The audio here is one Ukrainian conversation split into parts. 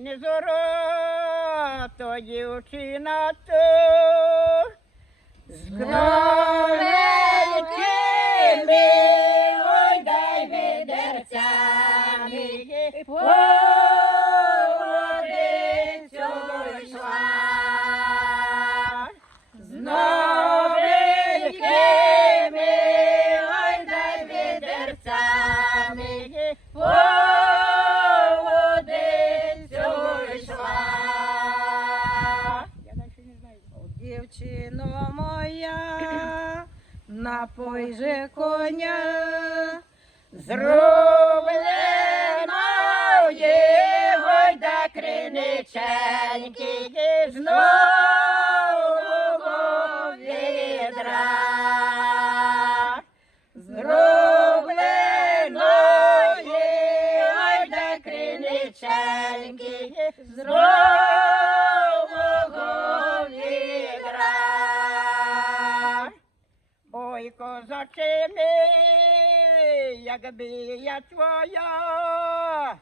не зора, то дівчина то. З новенькими, ой, дай відерцями, водицю йшла. З новенькими, ой, дай відерцями, водицю йшла. Я далі не знаю. Дівчино моя, напой же коня, зроблено його до криниченьки з нового відра. Зроблено його до криниченьки з нового відра. Ой, козачине, якби я твоя,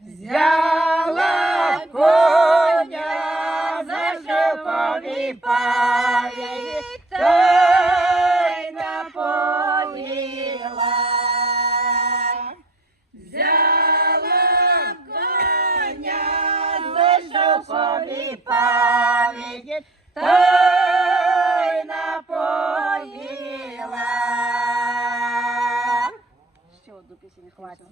взяла коня за шовкові палі, та й напоїла. Взяла коня за шовкові палі, та й напоїла. Все, до пісні хватить.